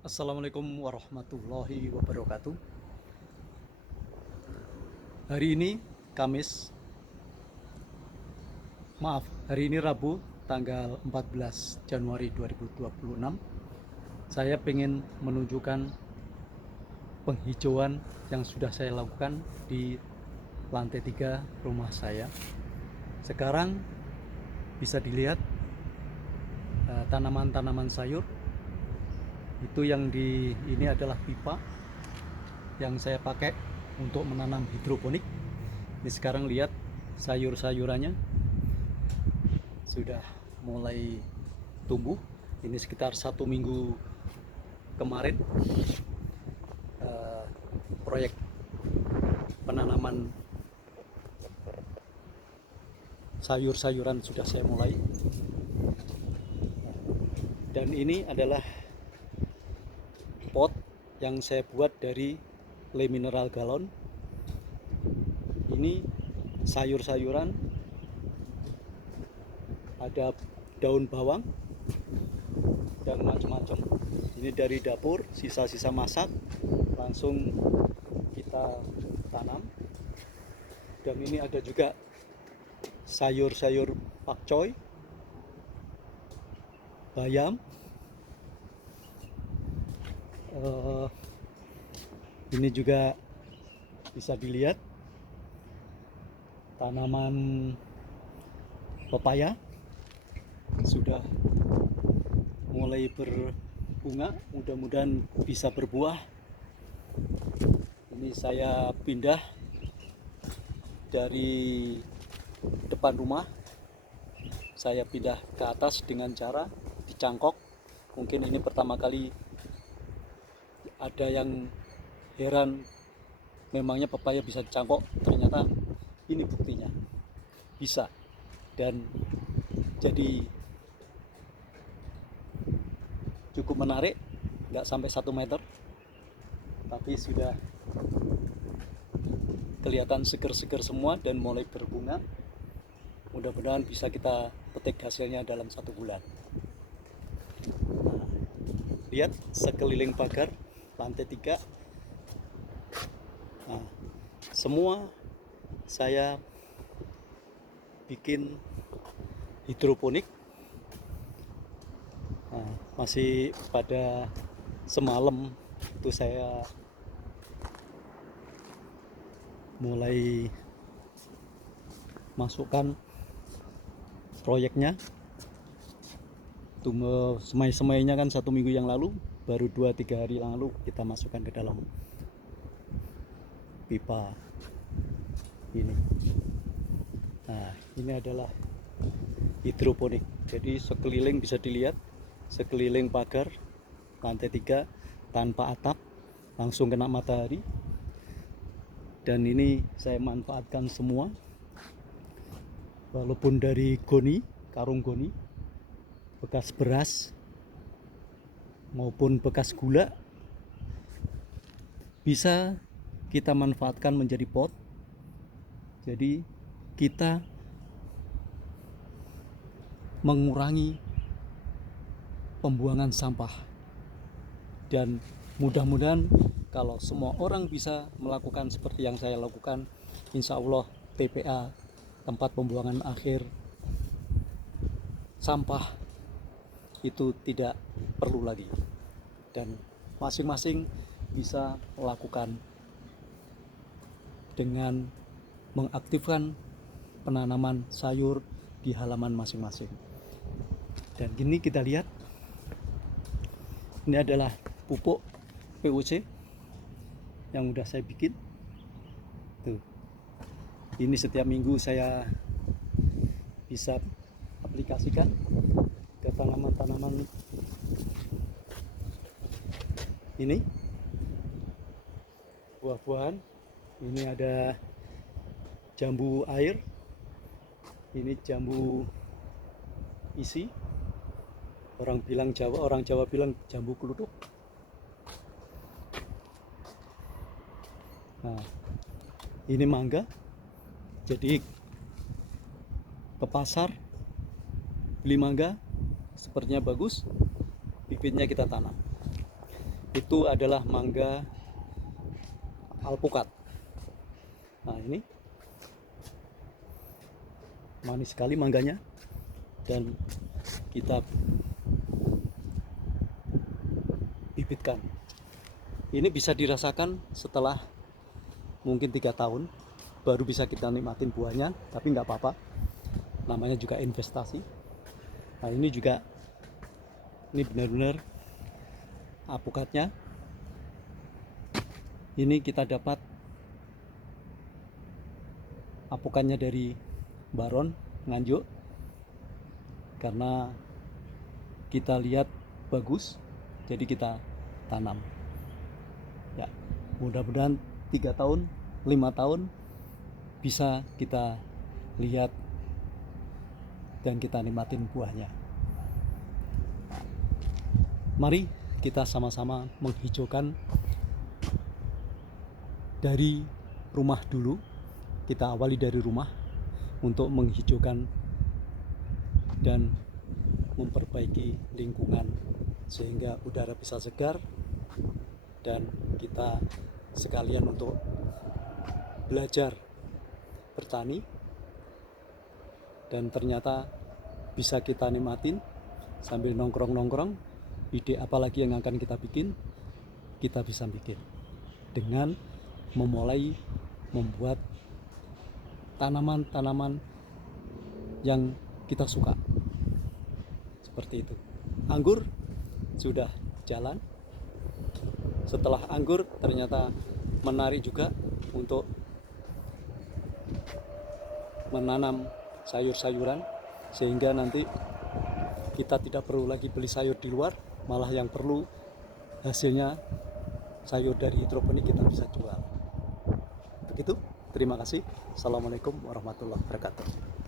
Assalamualaikum warahmatullahi wabarakatuh. Hari ini Kamis, hari ini Rabu, tanggal 14 Januari 2026. Saya ingin menunjukkan penghijauan yang sudah saya lakukan di lantai 3 rumah saya. Sekarang bisa dilihat tanaman-tanaman sayur. Itu yang ini adalah pipa yang saya pakai untuk menanam hidroponik. Ini sekarang lihat sayur-sayurannya sudah mulai tumbuh. Ini sekitar 1 minggu kemarin proyek penanaman sayur-sayuran sudah saya mulai. Dan ini adalah pot yang saya buat dari le mineral galon. Ini sayur-sayuran, ada daun bawang dan macam-macam. Ini dari dapur, sisa-sisa masak langsung kita tanam. Dan ini ada juga sayur-sayur pakcoy, bayam. Ini juga bisa dilihat tanaman pepaya sudah mulai berbunga, mudah-mudahan bisa berbuah. Ini saya pindah dari depan rumah, saya pindah ke atas dengan cara dicangkok. Mungkin ini pertama kali ada yang heran, memangnya pepaya bisa dicangkok. Ternyata ini buktinya bisa, dan jadi cukup menarik. Nggak sampai 1 meter, tapi sudah kelihatan seger-seger semua dan mulai berbunga. Mudah-mudahan bisa kita petik hasilnya dalam 1 bulan. Lihat sekeliling pagar lantai 3. Nah, semua saya bikin hidroponik. Nah, masih pada semalam itu saya mulai masukkan proyeknya. Semai-semainya kan 1 minggu yang lalu, baru 2-3 hari yang lalu kita masukkan ke dalam pipa ini. Nah, ini adalah hidroponik. Jadi sekeliling bisa dilihat, sekeliling pagar lantai 3 tanpa atap, langsung kena matahari. Dan ini saya manfaatkan semua, walaupun dari goni, karung goni, bekas beras maupun bekas gula, bisa kita manfaatkan menjadi pot. Jadi kita mengurangi pembuangan sampah, dan mudah-mudahan kalau semua orang bisa melakukan seperti yang saya lakukan, insya Allah TPA, tempat pembuangan akhir sampah, itu tidak perlu lagi, dan masing-masing bisa melakukan dengan mengaktifkan penanaman sayur di halaman masing-masing. Dan gini kita lihat, ini adalah pupuk POC yang udah saya bikin. Tuh, ini setiap minggu saya bisa aplikasikan ke tanaman-tanaman ini, buah-buahan. Ini ada jambu air, ini jambu isi, orang Jawa bilang jambu kelutuk. Nah, ini mangga. Jadi ke pasar beli mangga, sepertinya bagus, bibitnya kita tanam. itu adalah mangga alpukat. Nah, ini manis sekali mangganya, dan kita bibitkan. Ini bisa dirasakan setelah mungkin 3 tahun baru bisa kita nikmatin buahnya, tapi nggak apa-apa, namanya juga investasi. Nah, ini juga, ini benar-benar alpukatnya. Ini kita dapat alpukatnya dari Baron Nganjuk, karena kita lihat bagus, jadi kita tanam. Ya, mudah-mudahan 3 tahun, 5 tahun bisa kita lihat dan kita nikmatin buahnya. Mari kita sama-sama menghijaukan dari rumah dulu. Kita awali dari rumah untuk menghijaukan dan memperbaiki lingkungan sehingga udara bisa segar, dan kita sekalian untuk belajar bertani, dan ternyata bisa kita nikmatin sambil nongkrong-nongkrong. Ide apalagi yang akan kita bikin, kita bisa bikin dengan memulai membuat tanaman-tanaman yang kita suka. Seperti itu. Anggur sudah jalan. Setelah anggur ternyata menarik juga untuk menanam sayur-sayuran, sehingga nanti kita tidak perlu lagi beli sayur di luar, malah yang perlu hasilnya sayur dari hidroponik kita bisa jual. Begitu. Terima kasih. Assalamualaikum warahmatullahi wabarakatuh.